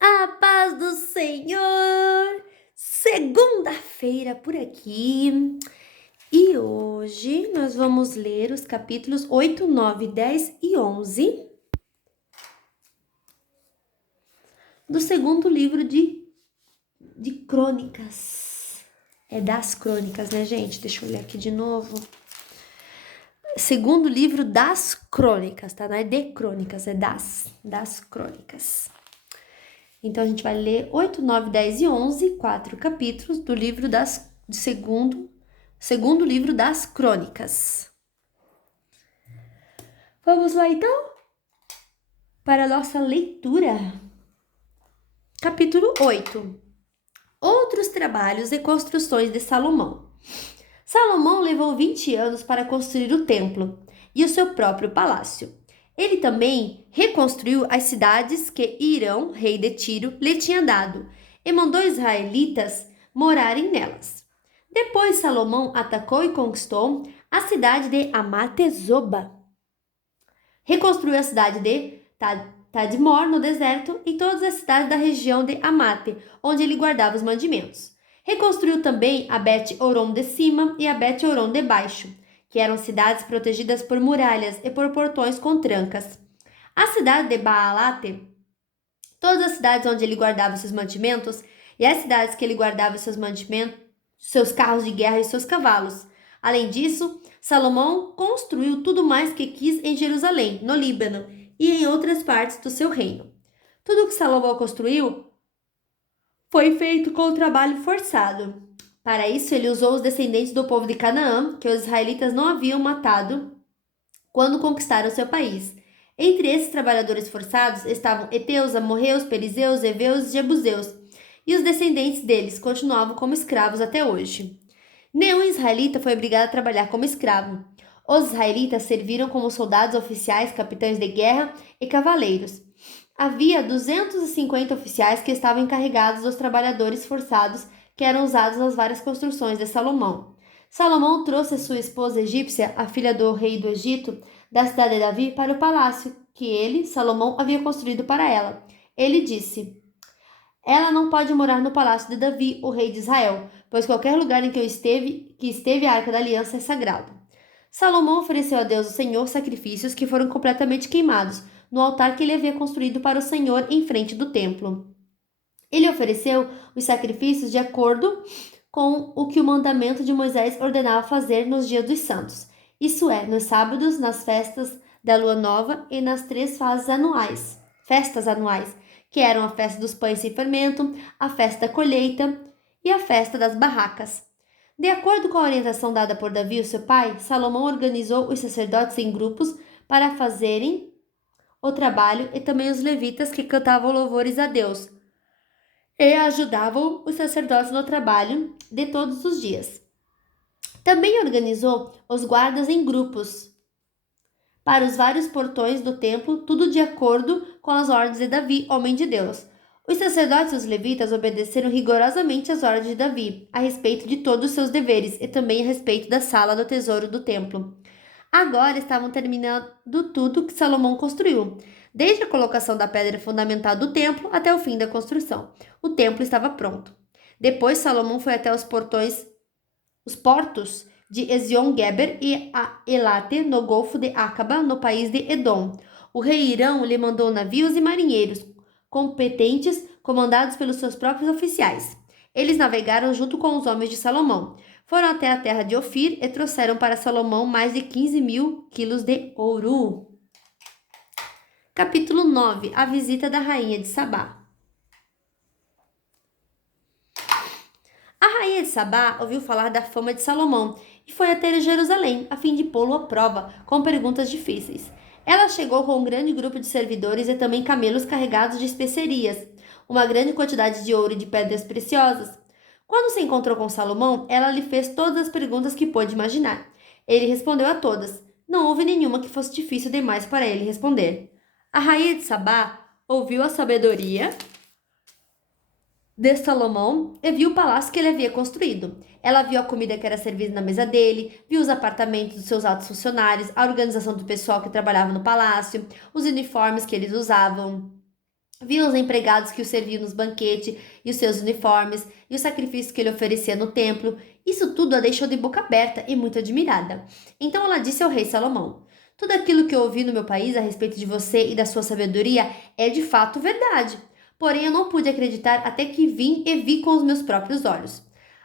A paz do Senhor! Segunda-feira por aqui. E hoje nós vamos ler os capítulos 8, 9, 10 e 11 do segundo livro de Crônicas. É das Crônicas, né, gente? Deixa eu ler aqui de novo. Segundo livro das Crônicas, tá? Não é de Crônicas, é das Crônicas. Então, a gente vai ler 8, 9, 10 e 11, 4 capítulos do livro do segundo livro das Crônicas. Vamos lá, então, para a nossa leitura. Capítulo 8. Outros trabalhos e construções de Salomão. Salomão levou 20 anos para construir o templo e o seu próprio palácio. Ele também reconstruiu as cidades que Hirão, rei de Tiro, lhe tinha dado e mandou israelitas morarem nelas. Depois Salomão atacou e conquistou a cidade de Amatezoba. Reconstruiu a cidade de Tadmor, no deserto, e todas as cidades da região de Amate, onde ele guardava os mandimentos. Reconstruiu também a Bet-Oron de cima e a Bet-Oron de baixo, que eram cidades protegidas por muralhas e por portões com trancas. A cidade de Baalate, todas as cidades onde ele guardava seus mantimentos, e as cidades que ele guardava seus mantimentos, seus carros de guerra e seus cavalos. Além disso, Salomão construiu tudo mais que quis em Jerusalém, no Líbano e em outras partes do seu reino. Tudo que Salomão construiu foi feito com trabalho forçado. Para isso, ele usou os descendentes do povo de Canaã, que os israelitas não haviam matado quando conquistaram seu país. Entre esses trabalhadores forçados estavam heteus, amorreus, perizeus, heveus e jebuseus, e os descendentes deles continuavam como escravos até hoje. Nenhum israelita foi obrigado a trabalhar como escravo. Os israelitas serviram como soldados oficiais, capitães de guerra e cavaleiros. Havia 250 oficiais que estavam encarregados dos trabalhadores forçados que eram usados nas várias construções de Salomão. Salomão trouxe sua esposa egípcia, a filha do rei do Egito, da cidade de Davi, para o palácio que ele, Salomão, havia construído para ela. Ele disse: ela não pode morar no palácio de Davi, o rei de Israel, pois qualquer lugar em que esteve a Arca da Aliança é sagrado. Salomão ofereceu a Deus o Senhor sacrifícios que foram completamente queimados no altar que ele havia construído para o Senhor em frente do templo. Ele ofereceu os sacrifícios de acordo com o que o mandamento de Moisés ordenava fazer nos dias dos santos, isso é, nos sábados, nas festas da lua nova e nas 3 festas anuais, que eram a festa dos pães sem fermento, a festa da colheita e a festa das barracas. De acordo com a orientação dada por Davi, seu pai, Salomão organizou os sacerdotes em grupos para fazerem o trabalho e também os levitas que cantavam louvores a Deus e ajudavam os sacerdotes no trabalho de todos os dias. Também organizou os guardas em grupos para os vários portões do templo, tudo de acordo com as ordens de Davi, homem de Deus. Os sacerdotes e os levitas obedeceram rigorosamente às ordens de Davi, a respeito de todos os seus deveres e também a respeito da sala do tesouro do templo. Agora estavam terminando tudo que Salomão construiu, desde a colocação da pedra fundamental do templo até o fim da construção. O templo estava pronto. Depois Salomão foi até os portos de Ezion-Geber e a Elate, no Golfo de Acaba, no país de Edom. O rei Irão lhe mandou navios e marinheiros competentes, comandados pelos seus próprios oficiais. Eles navegaram junto com os homens de Salomão. Foram até a terra de Ofir e trouxeram para Salomão mais de 15.000 quilos de ouro. Capítulo 9. A visita da rainha de Sabá. A rainha de Sabá ouviu falar da fama de Salomão e foi até Jerusalém, a fim de pô-lo à prova, com perguntas difíceis. Ela chegou com um grande grupo de servidores e também camelos carregados de especiarias, uma grande quantidade de ouro e de pedras preciosas. Quando se encontrou com Salomão, ela lhe fez todas as perguntas que pôde imaginar. Ele respondeu a todas. Não houve nenhuma que fosse difícil demais para ele responder. A rainha de Sabá ouviu a sabedoria de Salomão e viu o palácio que ele havia construído. Ela viu a comida que era servida na mesa dele, viu os apartamentos dos seus altos funcionários, a organização do pessoal que trabalhava no palácio, os uniformes que eles usavam. Viu os empregados que o serviam nos banquetes, e os seus uniformes, e os sacrifícios que ele oferecia no templo. Isso tudo a deixou de boca aberta e muito admirada. Então ela disse ao rei Salomão: Tudo aquilo que eu ouvi no meu país a respeito de você e da sua sabedoria é de fato verdade. Porém, eu não pude acreditar até que vim e vi com os meus próprios olhos.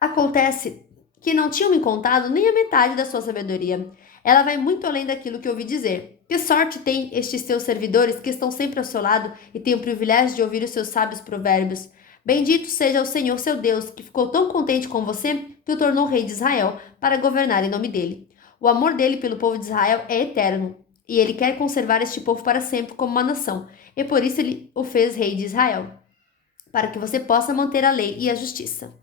Acontece que não tinham me contado nem a metade da sua sabedoria. Ela vai muito além daquilo que ouvi dizer. Que sorte tem estes seus servidores que estão sempre ao seu lado e têm o privilégio de ouvir os seus sábios provérbios. Bendito seja o Senhor seu Deus, que ficou tão contente com você que o tornou rei de Israel para governar em nome dele. O amor dele pelo povo de Israel é eterno, e ele quer conservar este povo para sempre como uma nação, e por isso ele o fez rei de Israel, para que você possa manter a lei e a justiça.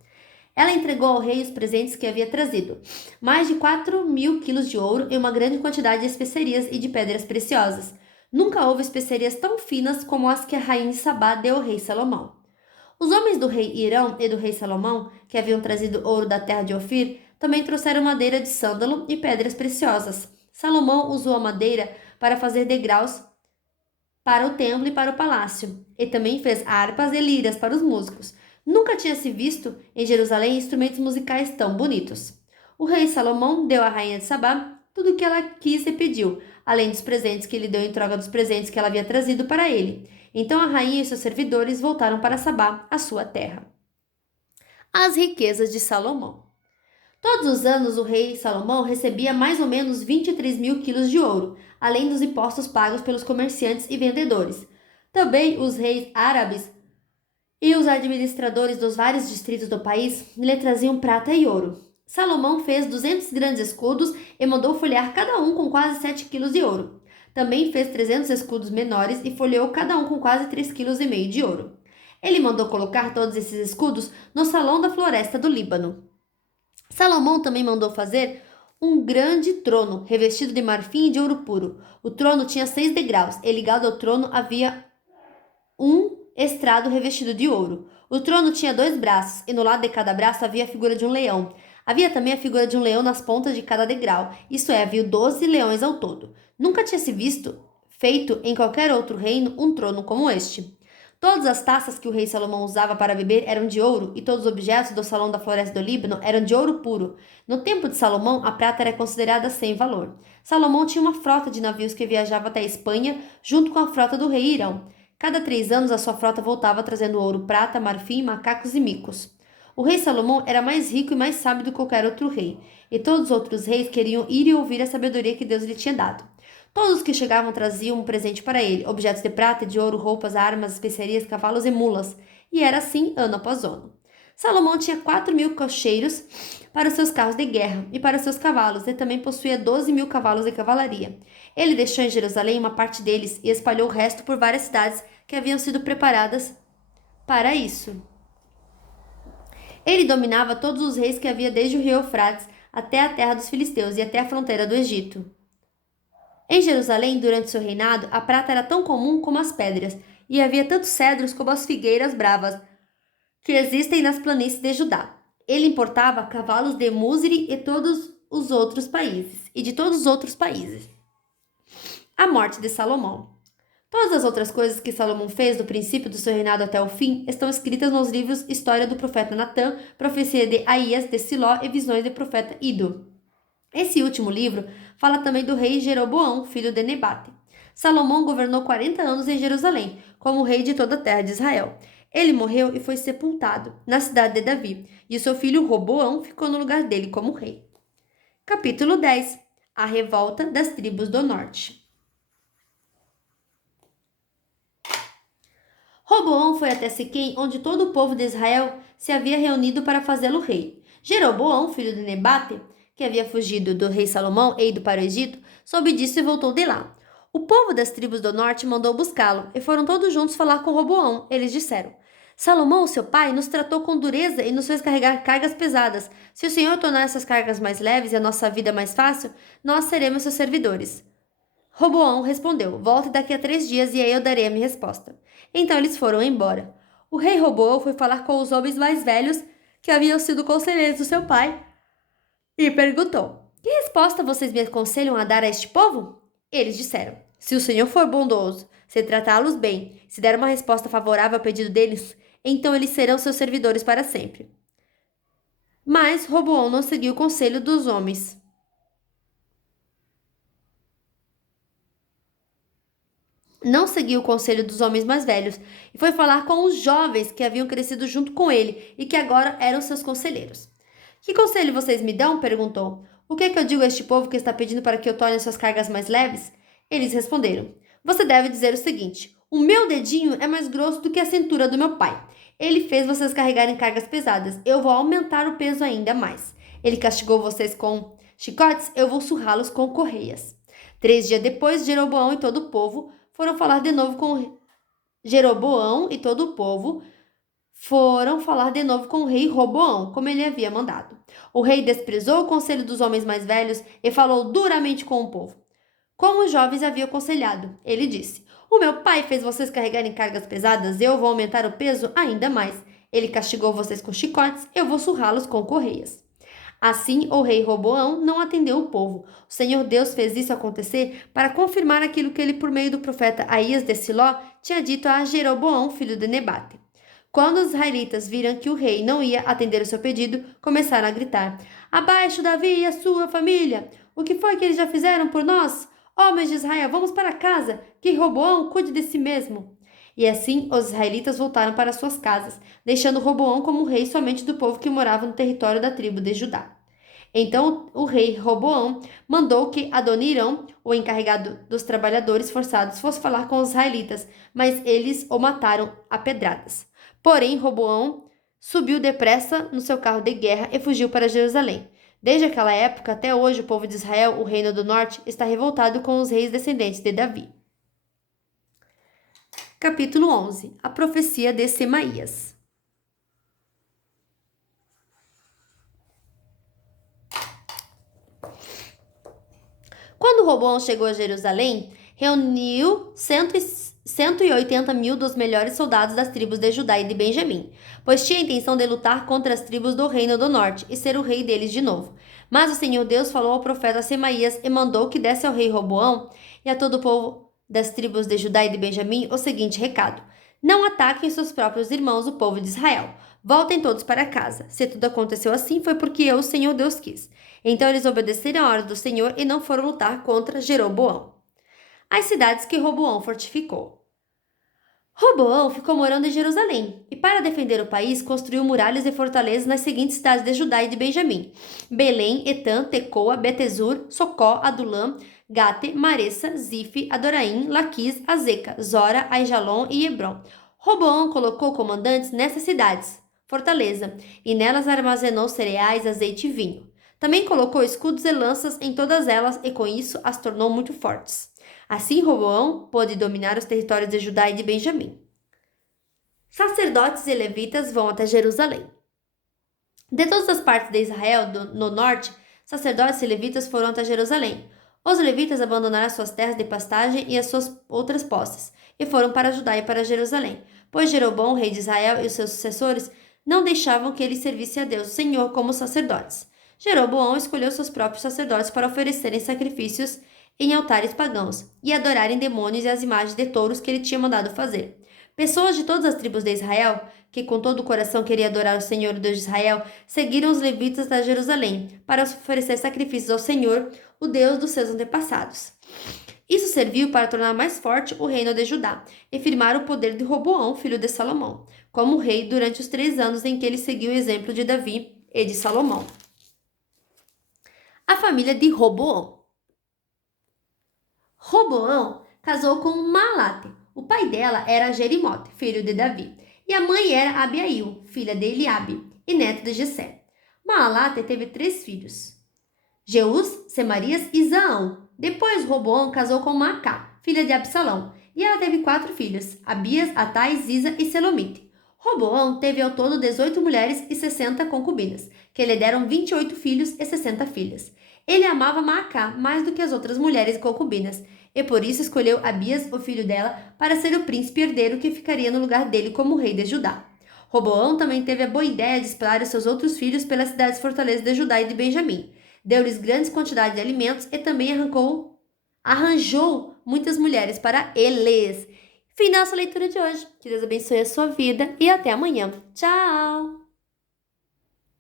Ela entregou ao rei os presentes que havia trazido: mais de 4.000 quilos de ouro e uma grande quantidade de especiarias e de pedras preciosas. Nunca houve especiarias tão finas como as que a rainha de Sabá deu ao rei Salomão. Os homens do rei Irão e do rei Salomão, que haviam trazido ouro da terra de Ofir, também trouxeram madeira de sândalo e pedras preciosas. Salomão usou a madeira para fazer degraus para o templo e para o palácio, e também fez harpas e liras para os músicos. Nunca tinha se visto em Jerusalém instrumentos musicais tão bonitos. O rei Salomão deu à rainha de Sabá tudo o que ela quis e pediu, além dos presentes que ele deu em troca dos presentes que ela havia trazido para ele. Então a rainha e seus servidores voltaram para Sabá, a sua terra. As riquezas de Salomão. Todos os anos o rei Salomão recebia mais ou menos 23.000 quilos de ouro, além dos impostos pagos pelos comerciantes e vendedores. Também os reis árabes e os administradores dos vários distritos do país lhe traziam prata e ouro. Salomão fez 200 grandes escudos e mandou folhear cada um com quase 7 quilos de ouro. Também fez 300 escudos menores e folheou cada um com quase 3,5 kg de ouro. Ele mandou colocar todos esses escudos no salão da floresta do Líbano. Salomão também mandou fazer um grande trono, revestido de marfim e de ouro puro. O trono tinha 6 degraus, e ligado ao trono havia um estrado revestido de ouro. O trono tinha 2 braços, e no lado de cada braço havia a figura de um leão. Havia também a figura de um leão nas pontas de cada degrau, isto é, havia 12 leões ao todo. Nunca tinha se visto feito em qualquer outro reino um trono como este. Todas as taças que o rei Salomão usava para beber eram de ouro, e todos os objetos do salão da floresta do Líbano eram de ouro puro. No tempo de Salomão, a prata era considerada sem valor. Salomão tinha uma frota de navios que viajava até a Espanha, junto com a frota do rei Irão. Cada 3 anos, a sua frota voltava trazendo ouro, prata, marfim, macacos e micos. O rei Salomão era mais rico e mais sábio do que qualquer outro rei, e todos os outros reis queriam ir e ouvir a sabedoria que Deus lhe tinha dado. Todos os que chegavam traziam um presente para ele, objetos de prata e de ouro, roupas, armas, especiarias, cavalos e mulas, e era assim ano após ano. Salomão tinha 4.000 cocheiros para os seus carros de guerra e para os seus cavalos, e também possuía 12.000 cavalos de cavalaria. Ele deixou em Jerusalém uma parte deles e espalhou o resto por várias cidades que haviam sido preparadas para isso. Ele dominava todos os reis que havia desde o rio Eufrates até a terra dos filisteus e até a fronteira do Egito. Em Jerusalém, durante seu reinado, a prata era tão comum como as pedras, e havia tantos cedros como as figueiras bravas que existem nas planícies de Judá. Ele importava cavalos de Músiri e todos os outros países, e de todos os outros países. A morte de Salomão. Todas as outras coisas que Salomão fez do princípio do seu reinado até o fim estão escritas nos livros História do profeta Natã, Profecia de Aías, de Siló e Visões do profeta Ido. Esse último livro fala também do rei Jeroboão, filho de Nebate. Salomão governou 40 anos em Jerusalém, como rei de toda a terra de Israel. Ele morreu e foi sepultado na cidade de Davi, e o seu filho Roboão ficou no lugar dele como rei. Capítulo 10. A revolta das tribos do norte. Roboão foi até Siquém, onde todo o povo de Israel se havia reunido para fazê-lo rei. Jeroboão, filho de Nebate, que havia fugido do rei Salomão e ido para o Egito, soube disso e voltou de lá. O povo das tribos do norte mandou buscá-lo, e foram todos juntos falar com Roboão. Eles disseram: Salomão, seu pai, nos tratou com dureza e nos fez carregar cargas pesadas. Se o Senhor tornar essas cargas mais leves e a nossa vida mais fácil, nós seremos seus servidores. Roboão respondeu: Volte daqui a 3 dias e aí eu darei a minha resposta. Então eles foram embora. O rei Roboão foi falar com os homens mais velhos que haviam sido conselheiros do seu pai e perguntou: Que resposta vocês me aconselham a dar a este povo? Eles disseram: Se o Senhor for bondoso, se tratá-los bem, se der uma resposta favorável ao pedido deles, então eles serão seus servidores para sempre. Mas Roboão não seguiu o conselho dos homens. Não seguiu o conselho dos homens mais velhos e foi falar com os jovens que haviam crescido junto com ele e que agora eram seus conselheiros. Que conselho vocês me dão? Perguntou. O que é que eu digo a este povo que está pedindo para que eu torne suas cargas mais leves? Eles responderam. Você deve dizer o seguinte: o meu dedinho é mais grosso do que a cintura do meu pai. Ele fez vocês carregarem cargas pesadas. Eu vou aumentar o peso ainda mais. Ele castigou vocês com chicotes. Eu vou surrá-los com correias. 3 dias depois, Jeroboão e todo o povo foram falar de novo com Jeroboão e todo o povo foram falar de novo com o rei Roboão, como ele havia mandado. O rei desprezou o conselho dos homens mais velhos e falou duramente com o povo. Como os jovens haviam aconselhado, ele disse: o meu pai fez vocês carregarem cargas pesadas, eu vou aumentar o peso ainda mais. Ele castigou vocês com chicotes, eu vou surrá-los com correias. Assim, o rei Roboão não atendeu o povo. O Senhor Deus fez isso acontecer para confirmar aquilo que ele, por meio do profeta Aías de Siló, tinha dito a Jeroboão, filho de Nebate. Quando os israelitas viram que o rei não ia atender o seu pedido, começaram a gritar: Abaixo Davi e a sua família! O que foi que eles já fizeram por nós? Homens de Israel, vamos para casa, que Roboão cuide de si mesmo. E assim os israelitas voltaram para suas casas, deixando Roboão como rei somente do povo que morava no território da tribo de Judá. Então o rei Roboão mandou que Adonirão, o encarregado dos trabalhadores forçados, fosse falar com os israelitas, mas eles o mataram a pedradas. Porém, Roboão subiu depressa no seu carro de guerra e fugiu para Jerusalém. Desde aquela época até hoje, o povo de Israel, o reino do norte, está revoltado com os reis descendentes de Davi. Capítulo 11. A profecia de Semaías. Quando Roboão chegou a Jerusalém, reuniu 180 mil dos melhores soldados das tribos de Judá e de Benjamim, pois tinha a intenção de lutar contra as tribos do reino do norte e ser o rei deles de novo. Mas o Senhor Deus falou ao profeta Semaías e mandou que desse ao rei Roboão e a todo o povo das tribos de Judá e de Benjamim o seguinte recado: não ataquem seus próprios irmãos, o povo de Israel. Voltem todos para casa. Se tudo aconteceu assim, foi porque eu, o Senhor Deus, quis. Então eles obedeceram a ordem do Senhor e não foram lutar contra Jeroboão. As cidades que Roboão fortificou. Roboão ficou morando em Jerusalém e, para defender o país, construiu muralhas e fortalezas nas seguintes cidades de Judá e de Benjamim: Belém, Etã, Tecoa, Betesur, Socó, Adulam, Gate, Maressa, Zife, Adoraim, Laquis, Azeca, Zora, Aijalon e Hebron. Roboão colocou comandantes nessas cidades, fortaleza, e nelas armazenou cereais, azeite e vinho. Também colocou escudos e lanças em todas elas e com isso as tornou muito fortes. Assim, Roboão pôde dominar os territórios de Judá e de Benjamim. Sacerdotes e levitas vão até Jerusalém. De todas as partes de Israel, no norte, sacerdotes e levitas foram até Jerusalém. Os levitas abandonaram as suas terras de pastagem e as suas outras posses, e foram para Judá e para Jerusalém, pois Jeroboão, rei de Israel, e os seus sucessores não deixavam que ele servisse a Deus, o Senhor, como sacerdotes. Jeroboão escolheu seus próprios sacerdotes para oferecerem sacrifícios em altares pagãos e adorarem demônios e as imagens de touros que ele tinha mandado fazer. Pessoas de todas as tribos de Israel, que com todo o coração queriam adorar o Senhor, o Deus de Israel, seguiram os levitas a Jerusalém para oferecer sacrifícios ao Senhor, o Deus dos seus antepassados. Isso serviu para tornar mais forte o reino de Judá e firmar o poder de Roboão, filho de Salomão, como rei durante os 3 anos em que ele seguiu o exemplo de Davi e de Salomão. A família de Roboão. Roboão casou com Maalate. O pai dela era Jerimote, filho de Davi, e a mãe era Abiail, filha de Eliabe, e neta de Jessé. Maalate teve 3 filhos: Jeus, Semarias e Zaão. Depois Roboão casou com Maacá, filha de Absalão, e ela teve 4 filhos: Abias, Atai, Ziza e Selomite. Roboão teve ao todo 18 mulheres e 60 concubinas, que lhe deram 28 filhos e 60 filhas. Ele amava Maacá mais do que as outras mulheres e concubinas, e por isso escolheu Abias, o filho dela, para ser o príncipe herdeiro que ficaria no lugar dele como rei de Judá. Roboão também teve a boa ideia de espalhar os seus outros filhos pelas cidades fortalezas de Judá e de Benjamim. Deu-lhes grandes quantidades de alimentos e também arranjou muitas mulheres para eles. Fim da nossa leitura de hoje. Que Deus abençoe a sua vida e até amanhã. Tchau!